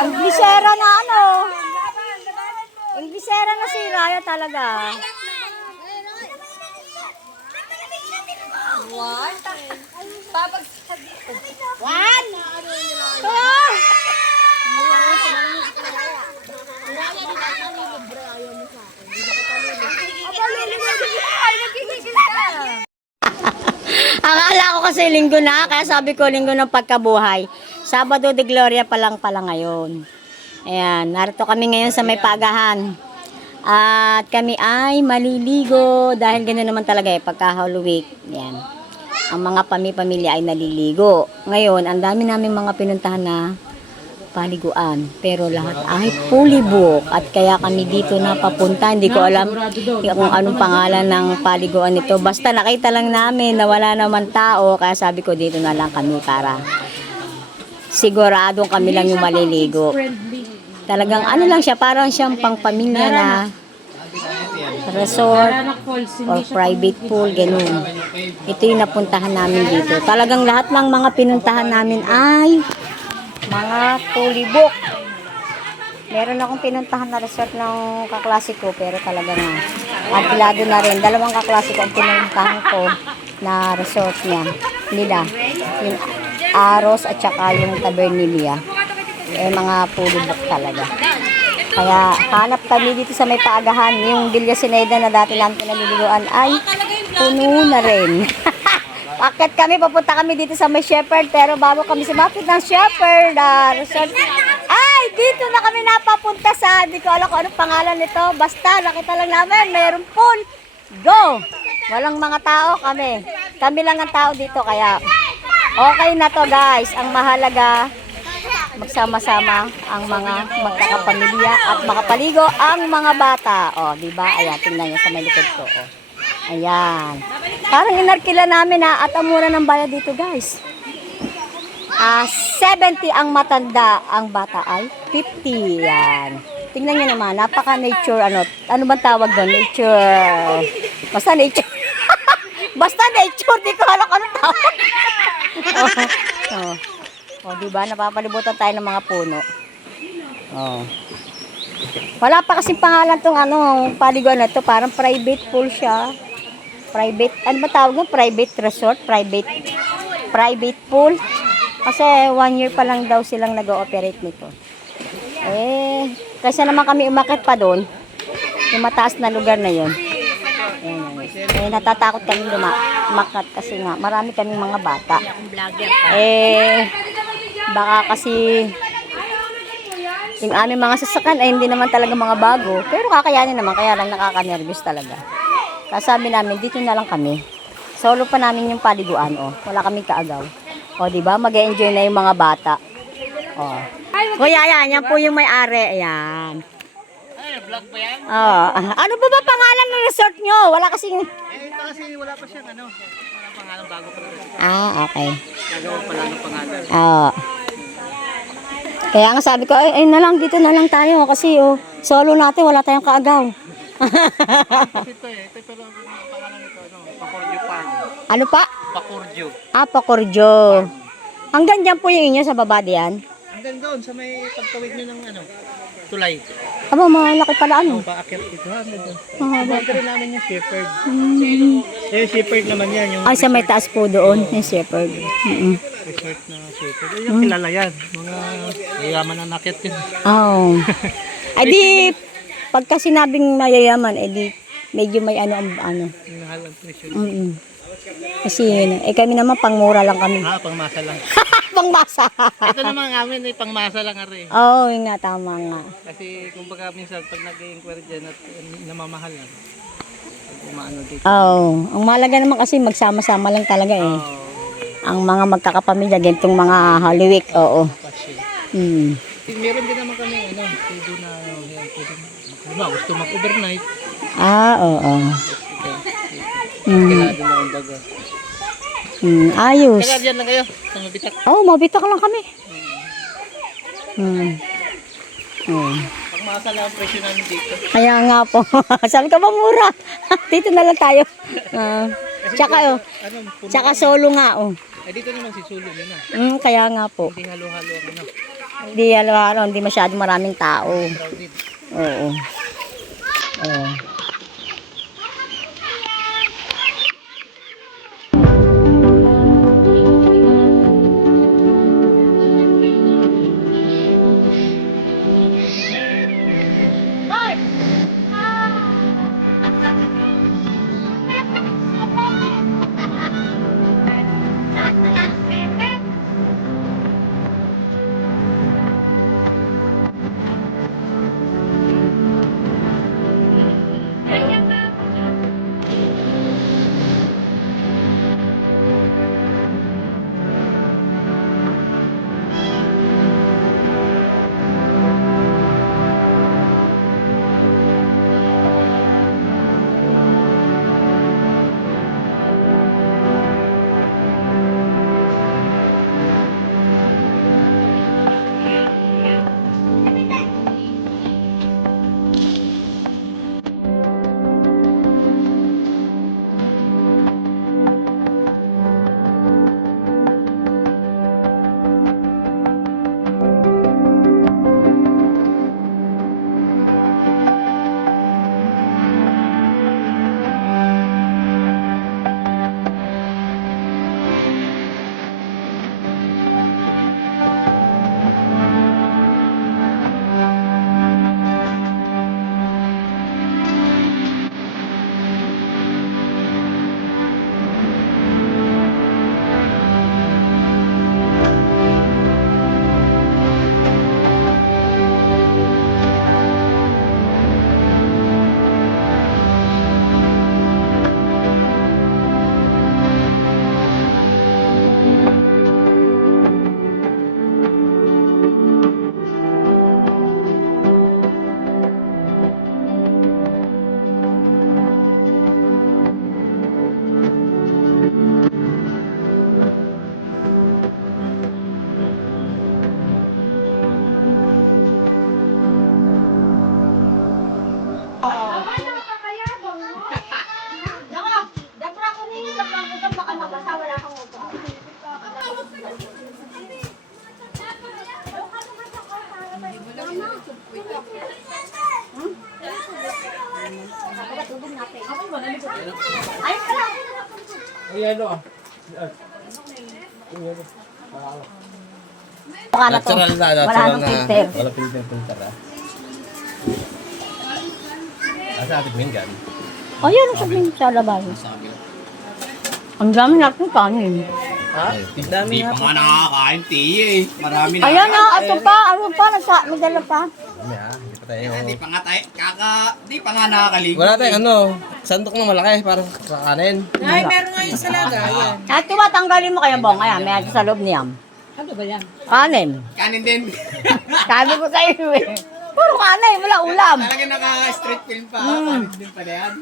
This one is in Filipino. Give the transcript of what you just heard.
Inglesera na ano. Inglesera na si Raya talaga. One. Two. Akala ko kasi linggo na, kaya sabi ko linggo ng pagkabuhay. Sabado de Gloria pa lang pala ngayon. Ayan, narito kami ngayon sa may pagahan. At kami ay maliligo dahil ganoon naman talaga eh, pagka Holy Week. Ayan. Ang mga pami-pamilya ay naliligo. Ngayon, ang dami namin mga pinuntahan na paliguan. Pero lahat ay fully book. At kaya kami dito na papunta. Hindi ko alam kung anong pangalan ng paliguan nito. Basta nakita lang namin na wala naman tao. Kaya sabi ko dito na lang kami para siguradong kami lang yung maliligo. Talagang ano lang siya, parang siyang pangpamilya na resort or private pool, ganun. Ito yung napuntahan namin dito. Talagang lahat ng mga pinuntahan namin ay mga fully book. Meron akong pinuntahan na resort ng kaklase ko, pero talaga nga, apilado na rin. Dalawang kaklase ko ang pinuntahan ko na resort niya, nila. Yung Aros at saka yung Tabernilia. Eh, mga fully book talaga. Kaya hanap kami dito sa may paagahan. Yung Villa Sineda na dati lang pinaliligoan ay puno na rin. Akit kami, papunta kami dito sa may Shepherd. Pero bago kami sumapit ng Shepherd ah, Resort, ay, dito na kami napapunta sa, hindi ko alam kung anong pangalan nito. Basta, nakita lang namin, mayroon pool. Go! Walang mga tao kami. Kami lang ang tao dito, kaya okay na to guys. Ang mahalaga, magsama-sama ang mga magkakapamilya at makapaligo ang mga bata. O, di ba? Ayan, tingnan niyo sa may likod ko. O. Ayan. Parang inarkila namin ha, at ang mura ng bayad dito guys. Ah, 70 ang matanda, ang bata ay 50. Yan. Tingnan niyo naman, napaka nature ano, ano bang tawag doon? Nature. Basta nature. Basta nature, di ko alam anong tawag. Oh. oh. O, di ba? Napapalibutan tayo ng mga puno. Oh. Wala pa kasing pangalan tong ano, paligoan na to. Parang private pool siya. Private, ano ba tawag mo? Private resort? Private, private pool? Kasi one year pa lang daw silang nag-ooperate nito. Eh, kasi naman kami umakit pa doon. Yung mataas na lugar na yon. Ayan, ayan. Eh, natatakot kami luma umakyat kasi nga marami kaming mga bata. Eh, baka kasi yung aming mga sasakyan ay hindi naman talaga mga bago. Pero kakayanin naman, kaya lang nakaka-nervous talaga. Kaya sabi namin, dito na lang kami. Solo pa namin yung paliguan, oh. Wala kaming kaagaw. O, di ba? Mag-enjoy na yung mga bata. Oh. Kuya, yan. Yan po yung may-ari. Ayan. Vlog ba yan? Oh. Ano ba ba pangalan ng resort nyo? Wala kasing... Eh, ito kasi wala pa siyang ano. Wala pangalan bago pa lang. Ah, okay. Nagawa pa lang ng pangalan. Oo. Kaya nga sabi ko, ay, ay na lang, dito na lang tayo. Kasi oh, solo natin, wala tayong kaagaw. Kasi ito eh, ito pero ang pangalan nito, ano, Bacordio Farm. ano pa? Bacordio. Ah, Pakorjo. Hanggang dyan po yung inyo sa baba diyan. Hanggang doon sa may pagtawid nyo ng ano, tulay. Aba, malaki pala ano. Ba, akit ito, doon. Mahaba. Rin namin yung shepherd. Mm. Eh, shepherd naman yan, yung Ay, sa may taas po doon, yung shepherd. Mm resort na shepherd. Eh, yung kilala yan. Mga mayaman na nakit yun. Oh. Ay di, pagka sinabing mayayaman, eh di, medyo may ano, ano. Mahal ang presyo. Mm Kasi, yun, eh kami naman pangmura lang kami. Ah, pangmasa lang. Pangmasa. Ito naman amin ay pangmasa lang ari. Oo, oh, yun nga, tama nga. Kasi kumbaga minsan pag nag-inquire dyan at uh, namamahal lang. Pag umaano dito. Oo. Oh, ang mahalaga naman kasi magsama-sama lang talaga eh. Oh, Ang mga magkakapamilya, gantong mga Holy Week, oo. kasi. Hmm. Meron din naman kami ano, pwede na ano, pwede na. Diba, gusto mag-overnight. Ah, oo. Okay. Hmm. Kaya doon na kumbaga. Hmm. Ayos. Kaya dyan lang kayo, sa mabitak. Oo, oh, mabitak lang kami. Hmm. Hmm. Pangmasa lang ang presyo namin dito. Kaya nga po. Sabi ka ba mura? Dito na lang tayo. Ah. tsaka, oh, Ano, tsaka solo nga, oh. Eh, dito naman si Sulo yun ah. Hmm, kaya nga po. Hindi halo-halo ang ano. Hindi, ano, ano, hindi masyadong maraming tao. Crowded. Oo. Oo. Mukha na to. Natural na, Wala natural nang na. filter. Wala filter filter ah. Asa ating minggan? Ayun, sa sa labas. Ang dami natin kanin. Ha? Dami Hindi pa nga nakakain, tiye eh. Marami na. Ayan na, ito pa, ano pa, nasa, may dala pa. Dami ah, tayo. Hindi pa nga tayo, kaka, di pa nga nakakaligo. Wala tayong ano, sandok na malaki para sa kanin. Ay, meron nga yung salaga. Ayan. At tuwa, tanggalin mo kaya bong. Ayan, may ito sa loob niyam. Ano ba yan? Kanin. Kanin din. Sabi ko sa iyo eh. Puro kanin, wala ulam. Talaga nakaka-street film pa. Kanin din pala yan.